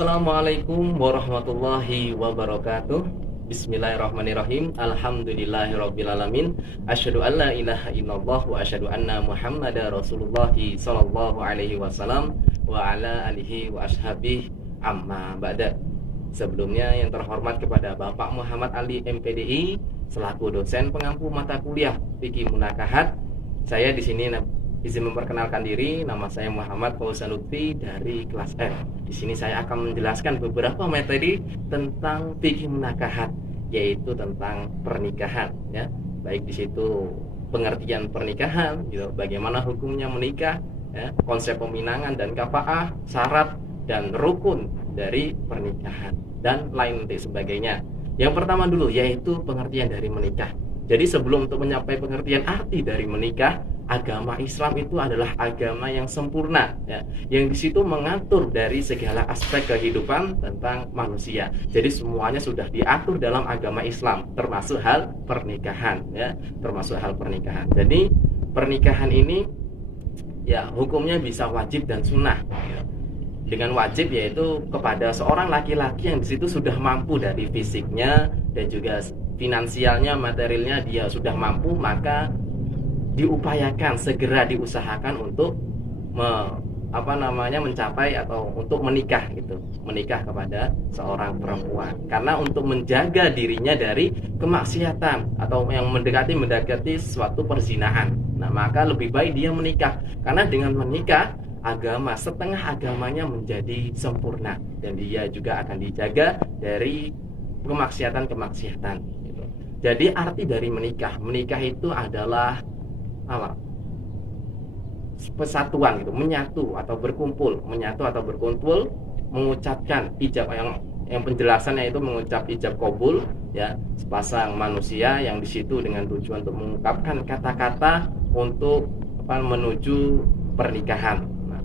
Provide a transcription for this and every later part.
Assalamualaikum warahmatullahi wabarakatuh. Bismillahirrahmanirrahim. Alhamdulillahirrabbilalamin. Asyhadu an la ilaha illallah wa asyhadu anna Muhammadar Rasulullah sallallahu alaihi wasallam wa ala alihi wa ashabihi amma ba'da. Sebelumnya yang terhormat kepada Bapak Muhammad Ali MPDI selaku dosen pengampu mata kuliah Fikih Munakahat. Saya di sini izin memperkenalkan diri, nama saya Muhammad Fauzan Lutfi dari kelas F. Di sini saya akan menjelaskan beberapa materi tentang fikih munakahat, yaitu tentang pernikahan. Ya, baik di situ pengertian pernikahan, gitu, bagaimana hukumnya menikah, ya, konsep peminangan dan kafaah, syarat dan rukun dari pernikahan dan lain sebagainya. Yang pertama dulu yaitu pengertian dari menikah. Jadi sebelum untuk mencapai pengertian arti dari menikah, agama Islam itu adalah agama yang sempurna, ya, yang di situ mengatur dari segala aspek kehidupan tentang manusia. Jadi semuanya sudah diatur dalam agama Islam, termasuk hal pernikahan, ya, termasuk hal pernikahan. Jadi pernikahan ini, ya, hukumnya bisa wajib dan sunnah. Ya. Dengan wajib yaitu kepada seorang laki-laki yang di situ sudah mampu dari fisiknya dan juga finansialnya, materialnya dia sudah mampu, maka diupayakan, segera diusahakan untuk mencapai atau untuk menikah gitu, menikah kepada seorang perempuan. Karena untuk menjaga dirinya dari kemaksiatan atau yang mendekati suatu perzinahan. Nah, maka lebih baik dia menikah. Karena dengan menikah agama, setengah agamanya menjadi sempurna dan dia juga akan dijaga dari kemaksiatan gitu. Jadi arti dari menikah itu adalah apa? Persatuan gitu, menyatu atau berkumpul, mengucapkan ijab, yang penjelasannya itu mengucap ijab kabul, ya, sepasang manusia yang di situ dengan tujuan untuk mengungkapkan kata-kata untuk menuju pernikahan. Nah,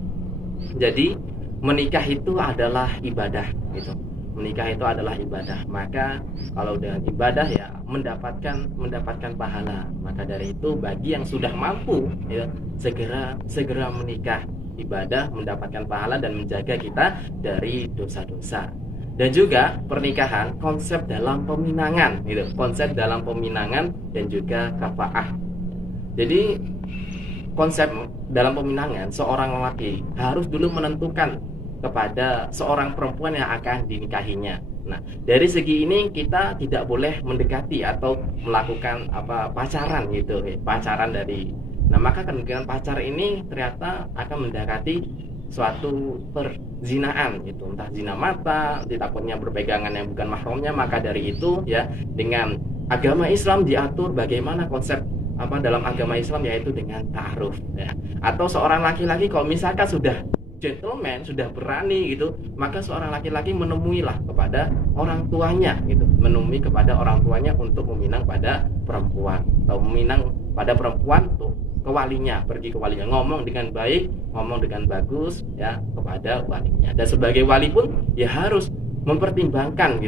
jadi menikah itu adalah ibadah gitu. Menikah itu adalah ibadah. Maka kalau dengan ibadah, ya, mendapatkan pahala. Maka dari itu bagi yang sudah mampu, ya, segera menikah. Ibadah, mendapatkan pahala dan menjaga kita dari dosa-dosa. Dan juga pernikahan konsep dalam peminangan gitu. Konsep dalam peminangan dan juga kafaah. Jadi konsep dalam peminangan, seorang lelaki harus dulu menentukan kepada seorang perempuan yang akan dinikahinya. Nah, dari segi ini kita tidak boleh mendekati atau melakukan pacaran gitu, pacaran dari. Nah, maka dengan pacar ini ternyata akan mendekati suatu perzinaan gitu, entah zina mata, takutnya berpegangan yang bukan mahramnya. Maka dari itu, ya, dengan agama Islam diatur bagaimana konsep dalam agama Islam, yaitu dengan ta'aruf, ya. Atau seorang laki-laki kalau misalkan sudah gentleman, sudah berani gitu, maka seorang laki-laki menemuilah kepada orang tuanya gitu, menemui kepada orang tuanya untuk meminang pada perempuan, atau meminang pada perempuan untuk ke walinya, pergi ke walinya, ngomong dengan baik, ngomong dengan bagus, ya, kepada walinya. Dan sebagai wali pun ya harus mempertimbangkan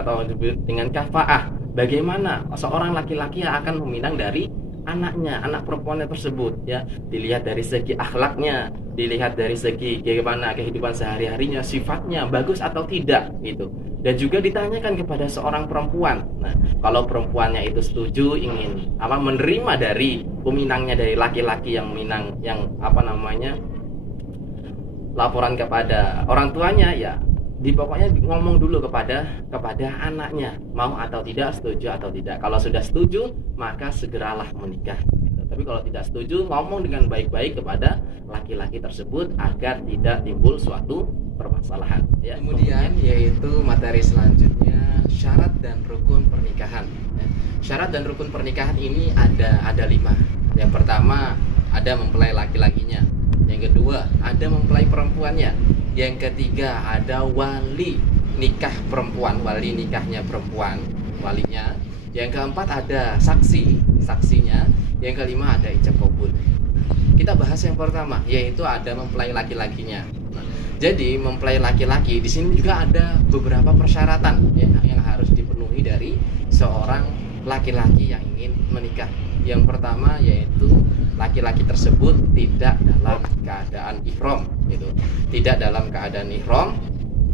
atau dengan kafaah, bagaimana seorang laki-laki yang akan meminang dari anak perempuannya tersebut, ya, dilihat dari segi akhlaknya, dilihat dari segi bagaimana kehidupan sehari-harinya, sifatnya bagus atau tidak gitu. Dan juga ditanyakan kepada seorang perempuan. Nah, kalau perempuannya itu setuju ingin menerima dari peminangnya, dari laki-laki yang laporan kepada orang tuanya, ya, pokoknya ngomong dulu kepada anaknya, mau atau tidak, setuju atau tidak. Kalau sudah setuju, maka segeralah menikah. Tapi kalau tidak setuju, ngomong dengan baik-baik kepada laki-laki tersebut agar tidak timbul suatu permasalahan. Ya, kemudian yaitu materi selanjutnya, syarat dan rukun pernikahan. Ya, syarat dan rukun pernikahan ini ada 5. Yang pertama ada mempelai laki-lakinya. Yang kedua ada mempelai perempuannya. Yang ketiga ada wali nikah perempuan, wali nikahnya perempuan, walinya. Yang keempat ada saksinya. Yang kelima ada ijab kabul. Kita bahas yang pertama, yaitu ada mempelai laki-lakinya. Nah, jadi mempelai laki-laki di sini juga ada beberapa persyaratan, ya, yang harus dipenuhi dari seorang laki-laki yang ingin menikah. Yang pertama yaitu laki-laki tersebut tidak dalam keadaan ihram gitu. Tidak dalam keadaan ihram.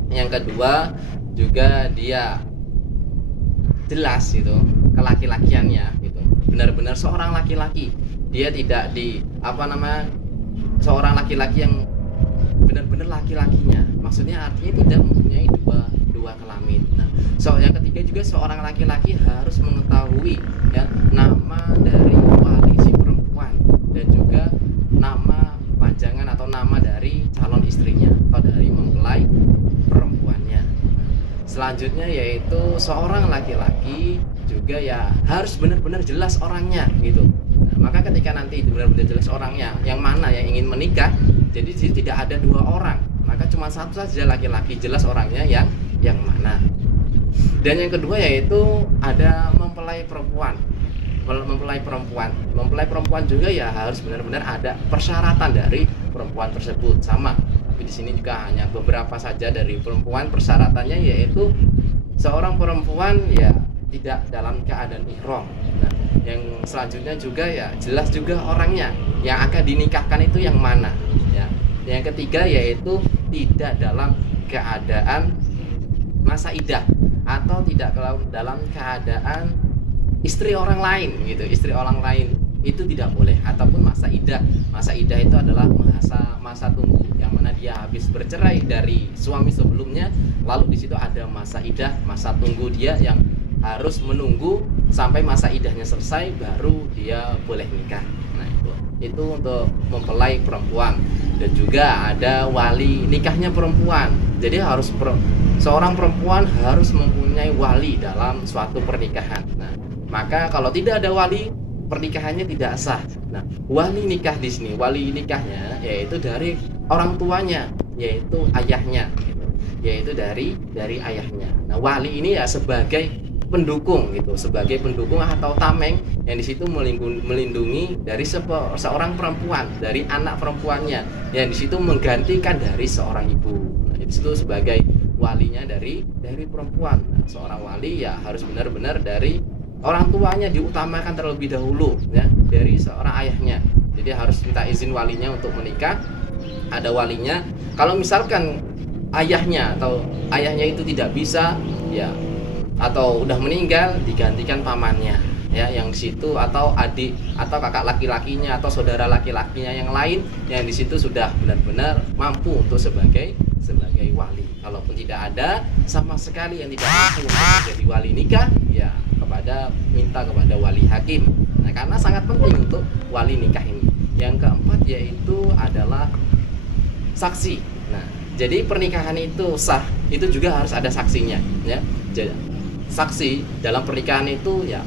Yang kedua juga dia jelas gitu kelaki-lakiannya gitu. Benar-benar seorang laki-laki. Dia tidak seorang laki-laki yang benar-benar laki-lakinya. Maksudnya artinya tidak mempunyai dua kelamin. Nah, yang ketiga juga seorang laki-laki harus mengetahui ya nama dari wali si perempuan dan juga nama panjangan atau nama dari calon istrinya atau dari mempelai perempuannya. Selanjutnya yaitu seorang laki-laki juga ya harus benar-benar jelas orangnya gitu. Nah, maka ketika nanti benar-benar jelas orangnya yang mana yang ingin menikah, jadi tidak ada dua orang, maka cuma satu saja laki-laki, jelas orangnya yang mana. Dan yang kedua yaitu ada mempelai perempuan. Mempelai perempuan juga ya harus benar-benar ada persyaratan dari perempuan tersebut sama. Tapi di sini juga hanya beberapa saja dari perempuan persyaratannya, yaitu seorang perempuan ya tidak dalam keadaan ihram. Nah, yang selanjutnya juga ya jelas juga orangnya yang akan dinikahkan itu yang mana ya. Yang ketiga yaitu tidak dalam keadaan masa idah atau tidak dalam keadaan istri orang lain gitu. Istri orang lain itu tidak boleh, ataupun masa idah. Masa idah itu adalah masa tunggu yang mana dia habis bercerai dari suami sebelumnya, lalu di situ ada masa idah, masa tunggu dia yang harus menunggu sampai masa idahnya selesai baru dia boleh nikah. Nah, itu untuk mempelai perempuan. Dan juga ada wali nikahnya perempuan. Jadi harus seorang perempuan harus mempunyai wali dalam suatu pernikahan. Nah, maka kalau tidak ada wali, pernikahannya tidak sah. Nah, wali nikah di sini, wali nikahnya yaitu dari orang tuanya, yaitu ayahnya gitu. Yaitu dari ayahnya. Nah, wali ini ya sebagai pendukung gitu, sebagai pendukung atau tameng yang di situ melindungi dari seorang perempuan, dari anak perempuannya yang di situ menggantikan dari seorang ibu. Nah, itu sebagai walinya dari perempuan. Nah, seorang wali ya harus benar-benar dari orang tuanya diutamakan terlebih dahulu ya, dari seorang ayahnya. Jadi harus minta izin walinya untuk menikah, ada walinya. Kalau misalkan ayahnya itu tidak bisa ya, atau udah meninggal, digantikan pamannya ya yang di situ, atau adik atau kakak laki-lakinya atau saudara laki-lakinya yang lain yang di situ sudah benar-benar mampu untuk sebagai wali. Kalaupun tidak ada sama sekali yang tidak mampu untuk menjadi wali nikah, ya minta kepada wali hakim. Nah, karena sangat penting untuk wali nikah ini. Yang keempat yaitu adalah saksi. Nah, jadi pernikahan itu sah, itu juga harus ada saksinya ya. Jadi saksi dalam pernikahan itu ya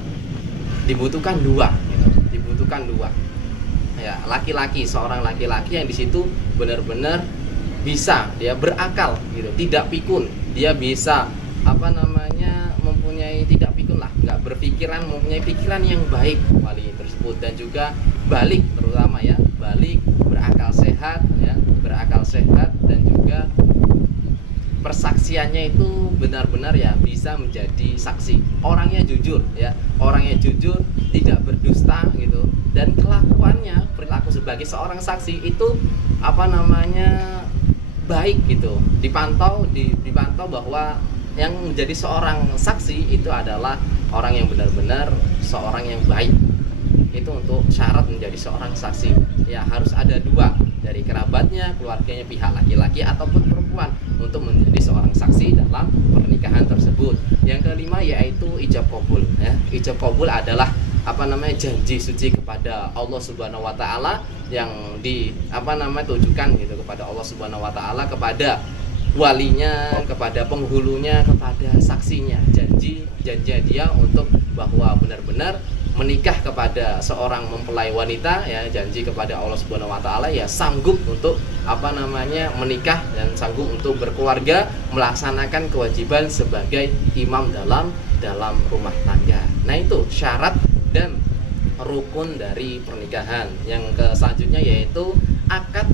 dibutuhkan dua ya, seorang laki-laki yang di situ benar-benar bisa dia berakal gitu, tidak pikun, dia bisa mempunyai tidak pikun lah, nggak berpikiran, mempunyai pikiran yang baik wali tersebut, dan juga balik, terutama ya balik, berakal sehat dan juga persaksiannya itu benar-benar ya bisa menjadi saksi, orangnya jujur, tidak berdusta gitu, dan perilaku sebagai seorang saksi itu baik gitu, dipantau bahwa yang menjadi seorang saksi itu adalah orang yang benar-benar seorang yang baik. Itu untuk syarat menjadi seorang saksi ya, harus ada dua dari kerabatnya, keluarganya, pihak laki-laki ataupun perempuan untuk menjadi seorang saksi dalam pernikahan tersebut. Yang kelima yaitu ijab qabul ya. Ijab qabul adalah janji suci kepada Allah Subhanahu wa taala yang ditujukan gitu kepada Allah Subhanahu wa taala, kepada walinya, kepada penghulunya, kepada saksinya. Janji dia untuk bahwa benar-benar menikah kepada seorang mempelai wanita ya, janji kepada Allah Subhanahu wa taala ya sanggup untuk menikah dan sanggup untuk berkeluarga, melaksanakan kewajiban sebagai imam dalam rumah tangga. Nah, itu syarat dan rukun dari pernikahan. Yang selanjutnya yaitu akad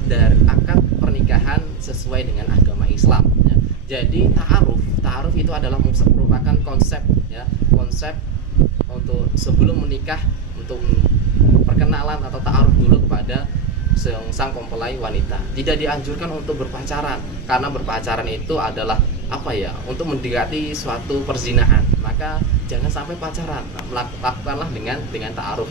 pernikahan sesuai dengan agama Islam ya. Jadi ta'aruf itu adalah merupakan konsep untuk sebelum menikah, untuk perkenalan atau ta'aruf dulu kepada sang mempelai wanita. Tidak dianjurkan untuk berpacaran, karena berpacaran itu adalah apa ya, untuk mendekati suatu perzinahan. Maka jangan sampai pacaran, lakukanlah dengan ta'aruf,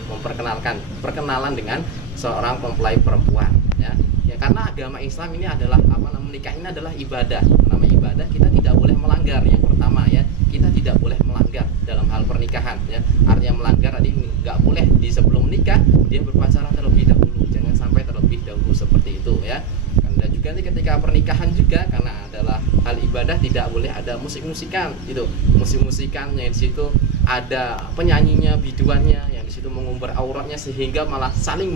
perkenalan dengan seorang mempelai perempuan, ya. Ya, karena agama Islam ini adalah menikah ini adalah ibadah. Namanya ibadah, kita tidak boleh melanggar. Yang pertama ya, kita tidak boleh melanggar dalam hal pernikahan, ya. Artinya melanggar tadi nggak boleh di sebelum menikah dia berpacaran terlebih dahulu, jangan sampai terlebih dahulu seperti itu, ya. Dan juga nanti ketika pernikahan juga, karena adalah hal ibadah, tidak boleh ada musik-musikan gitu. Musik-musikannya di situ ada penyanyinya, biduannya yang di situ mengumbar auratnya, sehingga malah saling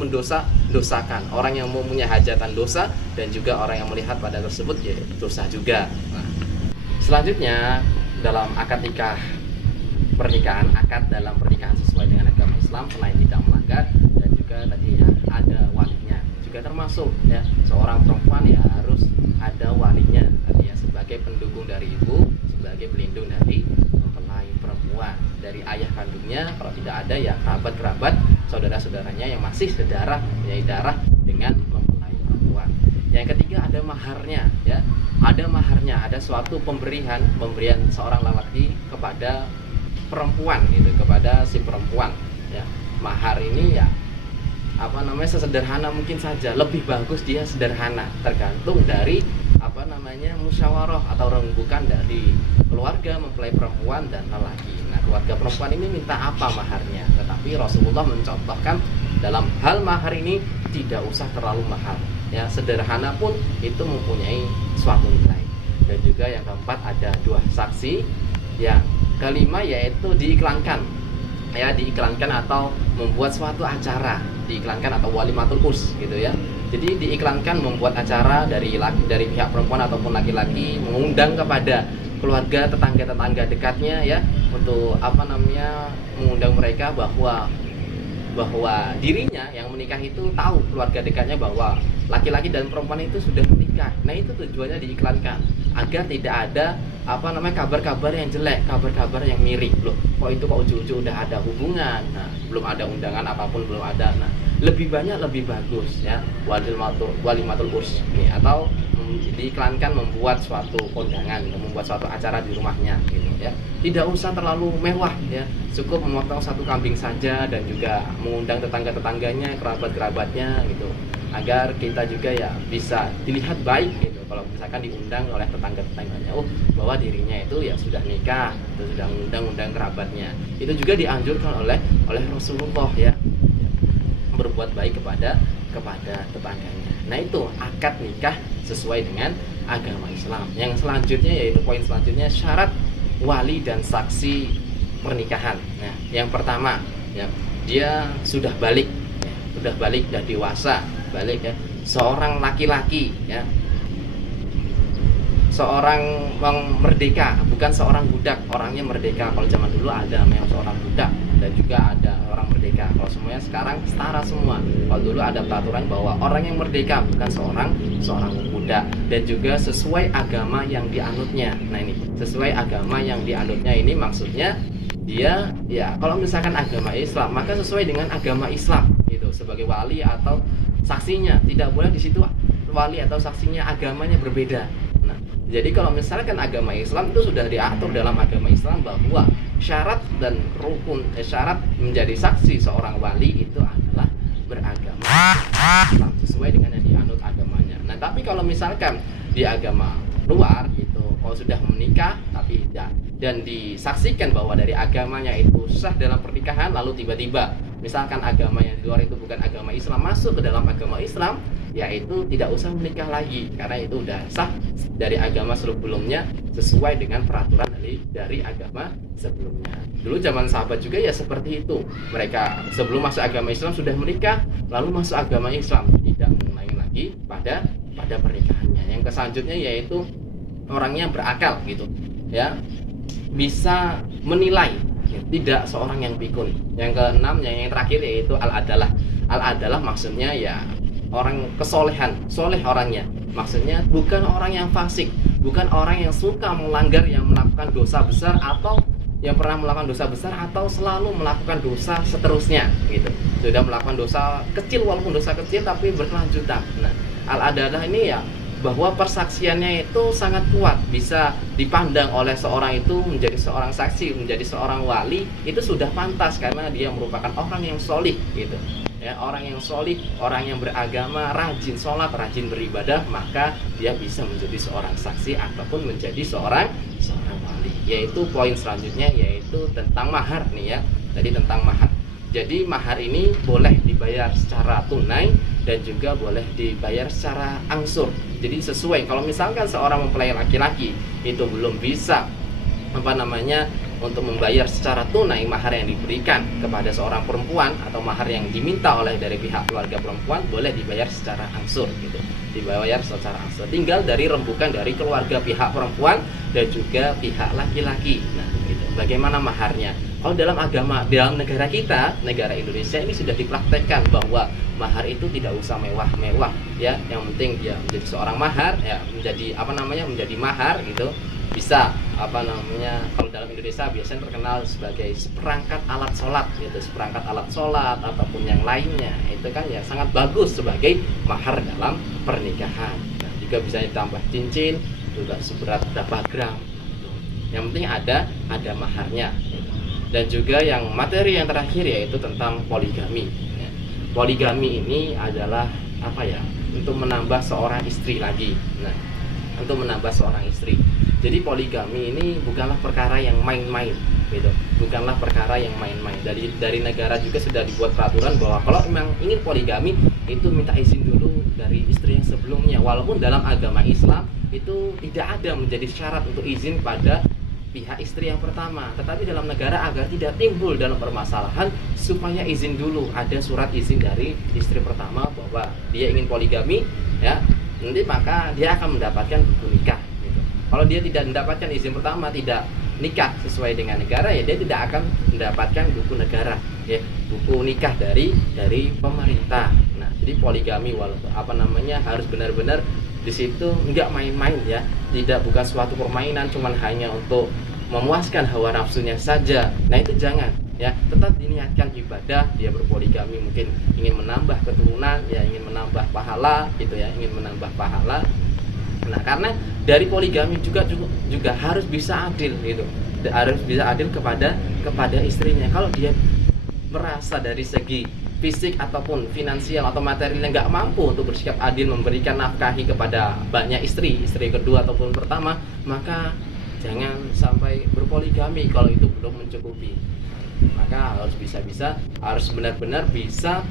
dosakan orang yang mempunyai hajatan dosa, dan juga orang yang melihat pada tersebut ya dosa juga. Nah, selanjutnya dalam akad nikah, akad dalam pernikahan sesuai dengan agama Islam selain tidak melanggar, dan juga tadi ya ada walinya juga termasuk, ya. Seorang perempuan ya harus ada walinya, artinya sebagai pendukung dari ibu, sebagai pelindung dari mempelai perempuan, dari ayah kandungnya. Kalau tidak ada ya kerabat saudara-saudaranya yang masih sedarah, ya darah dengan mempelai perempuan. Yang ketiga ada maharnya, ya. Ada maharnya, ada suatu pemberian seorang lelaki kepada perempuan gitu, kepada si perempuan, ya. Mahar ini ya sesederhana mungkin saja, lebih bagus dia sederhana, tergantung dari musyawarah atau rembukan dari keluarga mempelai perempuan dan lelaki. Nah, keluarga perempuan ini minta apa maharnya, tetapi Rasulullah mencontohkan dalam hal mahar ini tidak usah terlalu mahal, ya. Sederhana pun itu mempunyai suatu nilai. Dan juga yang keempat ada 2 saksi. Yang kelima yaitu diiklankan, ya, diiklankan atau membuat suatu acara, diiklankan atau walimatul urs gitu, ya. Jadi diiklankan, membuat acara dari pihak perempuan ataupun laki-laki, mengundang kepada keluarga tetangga dekatnya, ya, untuk mengundang mereka bahwa dirinya yang menikah itu tahu keluarga dekatnya bahwa laki-laki dan perempuan itu sudah menikah. Nah, itu tujuannya diiklankan agar tidak ada kabar-kabar yang jelek, kabar-kabar yang miring. Loh, kok ujung-ujung udah ada hubungan, nah, belum ada undangan apapun, belum ada. Nah, lebih banyak lebih bagus, ya, walimatul urs ini, atau diiklankan membuat suatu kondangan, membuat suatu acara di rumahnya gitu, ya. Tidak usah terlalu mewah, ya. Cukup memotong 1 kambing saja, dan juga mengundang tetangga-tetangganya, kerabat-kerabatnya gitu, agar kita juga ya bisa dilihat baik gitu. Kalau misalkan diundang oleh tetangga-tetangganya, bahwa dirinya itu ya sudah nikah, itu sudah mengundang kerabatnya. Itu juga dianjurkan oleh Rasulullah, ya, berbuat baik kepada tetangganya. Nah, itu akad nikah sesuai dengan agama Islam. Yang selanjutnya yaitu poin selanjutnya, syarat wali dan saksi pernikahan. Nah, yang pertama, ya, dia sudah balik, ya, sudah dewasa, balik, ya, seorang laki-laki, ya, seorang merdeka, bukan seorang budak. Orangnya merdeka. Kalau zaman dulu ada memang seorang budak, dan juga ada orang merdeka. Kalau semuanya sekarang setara semua. Kalau dulu ada peraturan bahwa orang yang merdeka, bukan seorang budak, dan juga sesuai agama yang dianutnya. Nah, ini sesuai agama yang dianutnya ini maksudnya dia, ya, kalau misalkan agama Islam, maka sesuai dengan agama Islam gitu, sebagai wali atau saksinya. Tidak boleh di situ wali atau saksinya agamanya berbeda. Nah, jadi kalau misalkan agama Islam itu sudah diatur dalam agama Islam bahwa syarat dan rukun, syarat menjadi saksi seorang wali itu adalah beragama Islam, sesuai dengan yang dianut agamanya. Nah, tapi kalau misalkan di agama luar itu, kalau sudah menikah tapi dan disaksikan bahwa dari agamanya itu sah dalam pernikahan, lalu tiba-tiba misalkan agama yang di luar itu bukan agama Islam masuk ke dalam agama Islam, yaitu tidak usah menikah lagi, karena itu udah sah dari agama sebelumnya sesuai dengan peraturan dari agama sebelumnya. Dulu zaman sahabat juga ya seperti itu. Mereka sebelum masuk agama Islam sudah menikah, lalu masuk agama Islam, tidak mengulangi lagi pada pernikahannya. Yang selanjutnya yaitu orangnya berakal gitu, ya, bisa menilai, ya, tidak seorang yang pikun. Yang keenam, yang terakhir yaitu al-adalah maksudnya ya orang kesolehan, soleh orangnya, maksudnya bukan orang yang fasik, bukan orang yang suka melanggar, yang melakukan dosa besar, atau yang pernah melakukan dosa besar atau selalu melakukan dosa seterusnya gitu. sudah melakukan dosa kecil, walaupun dosa kecil tapi berkelanjutan. Nah, al-adalah ini ya bahwa persaksiannya itu sangat kuat, bisa dipandang oleh seorang itu menjadi seorang saksi, menjadi seorang wali, itu sudah pantas karena dia merupakan orang yang solih gitu ya, orang yang solih, orang yang beragama, rajin sholat, rajin beribadah, maka dia bisa menjadi seorang saksi ataupun menjadi seorang wali. Yaitu poin selanjutnya, yaitu tentang mahar nih ya, tadi tentang mahar. Jadi mahar ini boleh dibayar secara tunai dan juga boleh dibayar secara angsur. Jadi sesuai, kalau misalkan seorang mempelai laki-laki itu belum bisa untuk membayar secara tunai mahar yang diberikan kepada seorang perempuan atau mahar yang diminta oleh dari pihak keluarga perempuan, boleh dibayar secara angsur gitu. Dibayar secara angsur. Tinggal dari rembukan dari keluarga pihak perempuan dan juga pihak laki-laki. Nah, gitu. Bagaimana maharnya? Kalau dalam agama, dalam negara kita, negara Indonesia ini sudah dipraktekkan bahwa mahar itu tidak usah mewah-mewah ya. Yang penting dia menjadi seorang mahar ya, menjadi mahar gitu. Bisa kalau dalam Indonesia biasanya terkenal sebagai seperangkat alat sholat gitu, seperangkat alat sholat ataupun yang lainnya, itu kan ya sangat bagus sebagai mahar dalam pernikahan. Nah, juga bisa ditambah cincin juga seberat berapa gram gitu. Yang penting ada maharnya gitu. Dan juga yang materi yang terakhir yaitu tentang poligami ya. Poligami ini adalah untuk menambah seorang istri lagi. Nah, untuk menambah seorang istri. Jadi poligami ini bukanlah perkara yang main-main gitu. Bukanlah perkara yang main-main. Dari negara juga sudah dibuat peraturan bahwa kalau memang ingin poligami itu minta izin dulu dari istri yang sebelumnya. Walaupun dalam agama Islam itu tidak ada menjadi syarat untuk izin pada pihak istri yang pertama, tetapi dalam negara agar tidak timbul dalam permasalahan supaya izin dulu, ada surat izin dari istri pertama bahwa dia ingin poligami ya. Nanti maka dia akan mendapatkan buku nikah gitu. Kalau dia tidak mendapatkan izin pertama, tidak nikah sesuai dengan negara, ya dia tidak akan mendapatkan buku negara ya, buku nikah dari pemerintah. Nah, jadi poligami harus benar-benar di situ enggak main-main ya, bukan suatu permainan cuman hanya untuk memuaskan hawa nafsunya saja. Nah, itu jangan ya, tetap diniatkan ibadah. Dia berpoligami mungkin ingin menambah keturunan ya, ingin menambah pahala gitu ya, ingin menambah pahala. Nah, karena dari poligami juga harus bisa adil gitu, harus bisa adil kepada istrinya. Kalau dia merasa dari segi fisik ataupun finansial atau materialnya nggak mampu untuk bersikap adil memberikan nafkahi kepada banyak istri kedua ataupun pertama, maka jangan sampai berpoligami kalau itu belum mencukupi. Maka harus benar-benar bisa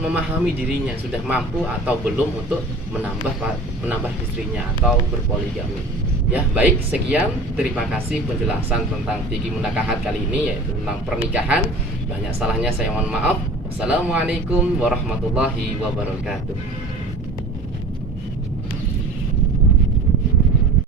memahami dirinya sudah mampu atau belum untuk menambah istrinya atau berpoligami. Ya, baik, sekian, terima kasih penjelasan tentang fikih munakahat kali ini, yaitu tentang pernikahan. Banyak salahnya saya mohon maaf. Wassalamualaikum warahmatullahi wabarakatuh.